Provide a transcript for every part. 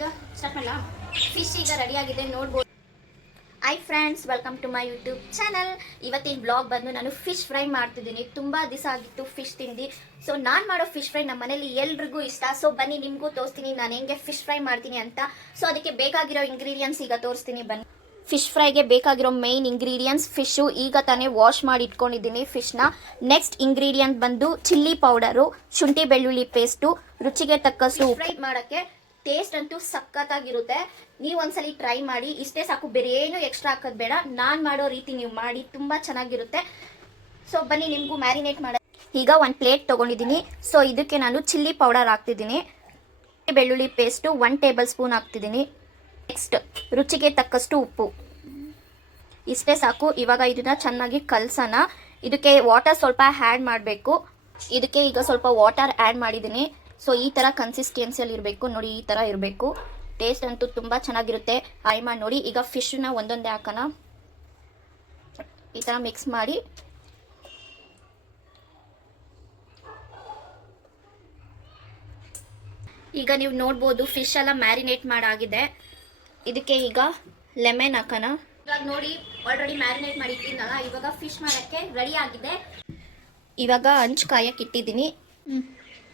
ಈಗ ಸ್ಟಾರ್ಟ್ ಮಾಡಲಾ? ಫಿಶ್ ಈಗ ರೆಡಿ ಆಗಿದೆ ನೋಡ್ಬೋದು. Hi friends, welcome to my YouTube channel. ಇವತ್ತಿನ ಬ್ಲಾಗ್ ಬಂದು ನಾನು ಫಿಶ್ ಫ್ರೈ ಮಾಡ್ತಿದ್ದೀನಿ. ತುಂಬ ದಿವಸ ಆಗಿತ್ತು ಫಿಶ್ ತಿಂದು. ಸೊ ನಾನು ಮಾಡೋ ಫಿಶ್ ಫ್ರೈ ನಮ್ಮ ಮನೇಲಿ ಎಲ್ರಿಗೂ ಇಷ್ಟ. ಸೊ ಬನ್ನಿ ನಿಮಗೂ ತೋರಿಸ್ತೀನಿ ನಾನು ಹೆಂಗೆ ಫಿಶ್ ಫ್ರೈ ಮಾಡ್ತೀನಿ ಅಂತ. ಸೊ ಅದಕ್ಕೆ ಬೇಕಾಗಿರೋ ಇಂಗ್ರೀಡಿಯೆಂಟ್ಸ್ ಈಗ ತೋರಿಸ್ತೀನಿ ಬನ್ನಿ. ಫಿಶ್ ಫ್ರೈಗೆ ಬೇಕಾಗಿರೋ ಮೇನ್ ಇಂಗ್ರೀಡಿಯೆಂಟ್ಸ್ ಫಿಶು. ಈಗ ತಾನೇ ವಾಶ್ ಮಾಡಿ ಇಟ್ಕೊಂಡಿದ್ದೀನಿ ಫಿಶ್ನ. ನೆಕ್ಸ್ಟ್ ಇಂಗ್ರೀಡಿಯೆಂಟ್ ಬಂದು ಚಿಲ್ಲಿ ಪೌಡರು, ಶುಂಠಿ ಬೆಳ್ಳುಳ್ಳಿ ಪೇಸ್ಟು, ರುಚಿಗೆ ತಕ್ಕಷ್ಟು. ಫ್ರೈ ಮಾಡೋಕ್ಕೆ ಟೇಸ್ಟ್ ಅಂತೂ ಸಖತ್ತಾಗಿರುತ್ತೆ. ನೀವು ಒಂದ್ಸಲಿ ಟ್ರೈ ಮಾಡಿ. ಇಷ್ಟೇ ಸಾಕು, ಬೇರೆ ಏನು ಎಕ್ಸ್ಟ್ರಾ ಹಾಕೋದು ಬೇಡ. ನಾನು ಮಾಡೋ ರೀತಿ ನೀವು ಮಾಡಿ, ತುಂಬ ಚೆನ್ನಾಗಿರುತ್ತೆ. ಸೊ ಬನ್ನಿ ನಿಮಗೂ ಮ್ಯಾರಿನೇಟ್ ಮಾಡ. ಈಗ ಒಂದು ಪ್ಲೇಟ್ ತೊಗೊಂಡಿದ್ದೀನಿ. ಸೊ ಇದಕ್ಕೆ ನಾನು ಚಿಲ್ಲಿ ಪೌಡರ್ ಹಾಕ್ತಿದ್ದೀನಿ. ಬೆಳ್ಳುಳ್ಳಿ ಪೇಸ್ಟು 1 ಟೇಬಲ್ ಸ್ಪೂನ್ ಹಾಕ್ತಿದ್ದೀನಿ. ನೆಕ್ಸ್ಟ್ ರುಚಿಗೆ ತಕ್ಕಷ್ಟು ಉಪ್ಪು. ಇಷ್ಟೇ ಸಾಕು. ಇವಾಗ ಇದನ್ನ ಚೆನ್ನಾಗಿ ಕಲಸೋಣ. ಇದಕ್ಕೆ ವಾಟರ್ ಸ್ವಲ್ಪ ಆ್ಯಡ್ ಮಾಡಬೇಕು. ಇದಕ್ಕೆ ಈಗ ಸ್ವಲ್ಪ ವಾಟರ್ ಆ್ಯಡ್ ಮಾಡಿದ್ದೀನಿ. ಸೊ ಈ ಥರ ಕನ್ಸಿಸ್ಟೆನ್ಸಿಯಲ್ಲಿ ಇರಬೇಕು ನೋಡಿ, ಈ ಥರ ಇರಬೇಕು. ಟೇಸ್ಟ್ ಅಂತೂ ತುಂಬ ಚೆನ್ನಾಗಿರುತ್ತೆ. ಟ್ರೈ ಮಾಡಿ ನೋಡಿ. ಈಗ ಫಿಶ್ನ ಒಂದೊಂದೇ ಹಾಕೋಣ. ಈ ಥರ ಮಿಕ್ಸ್ ಮಾಡಿ ಈಗ ನೀವು ನೋಡ್ಬೋದು ಫಿಶ್ ಎಲ್ಲ ಮ್ಯಾರಿನೇಟ್ ಮಾಡಾಗಿದೆ. ಇದಕ್ಕೆ ಈಗ ಲೆಮನ್ ಹಾಕೋಣ. ಇವಾಗ ನೋಡಿ ಆಲ್ರೆಡಿ ಮ್ಯಾರಿನೇಟ್ ಮಾಡಿ ಇಟ್ಟಿದ್ದಲ್ಲ. ಇವಾಗ ಫಿಶ್ ಮಾಡೋಕ್ಕೆ ರೆಡಿ ಆಗಿದೆ. ಇವಾಗ ಹಂಚು ಕಾಯಕ್ಕೆ ಇಟ್ಟಿದ್ದೀನಿ.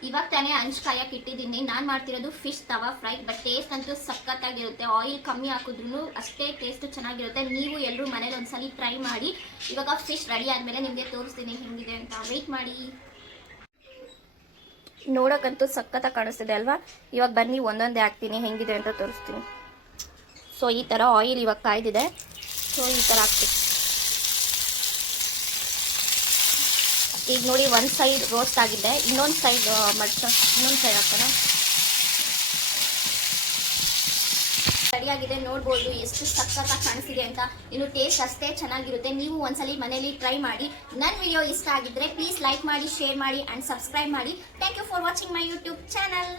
ಇವಾಗ ತಾನೇ ಹಂಚು ಕಾಯಕ್ಕೆ ಇಟ್ಟಿದ್ದೀನಿ. ನಾನು ಮಾಡ್ತಿರೋದು fish tawa fry. But taste ಅಂತೂ ಸಖತ್ತಾಗಿರುತ್ತೆ. ಆಯಿಲ್ ಕಮ್ಮಿ ಹಾಕಿದ್ರು ಅಷ್ಟೇ ಟೇಸ್ಟ್ ಚೆನ್ನಾಗಿರುತ್ತೆ. ನೀವು ಎಲ್ಲರೂ ಮನೇಲಿ ಒಂದ್ಸಲಿ ಟ್ರೈ ಮಾಡಿ. ಇವಾಗ ಫಿಶ್ ರೆಡಿ ಆದಮೇಲೆ ನಿಮಗೆ ತೋರಿಸ್ತೀನಿ ಹೆಂಗಿದೆ ಅಂತ. ವೆಯ್ಟ್ ಮಾಡಿ. ನೋಡೋಕ್ಕಂತೂ ಸಖತ್ತಾಗಿ ಕಾಣಿಸ್ತಿದೆ ಅಲ್ವಾ? ಇವಾಗ ಬನ್ನಿ ಒಂದೊಂದೇ ಹಾಕ್ತೀನಿ, ಹೆಂಗಿದೆ ಅಂತ ತೋರಿಸ್ತೀನಿ. ಸೊ ಈ ಥರ ಆಯಿಲ್ ಇವಾಗ ಕಾಯ್ದಿದೆ. ಸೊ ಈ ಥರ ಹಾಕ್ತೀನಿ. ಈಗ ನೋಡಿ ಒಂದು ಸೈಡ್ ರೋಸ್ಟ್ ಆಗಿದೆ. ಇನ್ನೊಂದು ಸೈಡ್ ಇನ್ನೊಂದು ಸೈಡ್ ಹಾಕೋಣ. ರೆಡಿಯಾಗಿದೆ ನೋಡ್ಬೋದು ಎಷ್ಟು ಸಖತ್ತಾಗಿ ಕಾಣಿಸ್ತಿದೆ ಅಂತ. ಇನ್ನು ಟೇಸ್ಟ್ ಅಷ್ಟೇ ಚೆನ್ನಾಗಿರುತ್ತೆ. ನೀವು ಒಂದ್ಸಲಿ ಮನೇಲಿ ಟ್ರೈ ಮಾಡಿ. ನನ್ನ ವಿಡಿಯೋ ಇಷ್ಟ ಆಗಿದ್ರೆ ಪ್ಲೀಸ್ ಲೈಕ್ ಮಾಡಿ, ಶೇರ್ ಮಾಡಿ ಆ್ಯಂಡ್ ಸಬ್ಸ್ಕ್ರೈಬ್ ಮಾಡಿ. Thank you for watching my YouTube channel.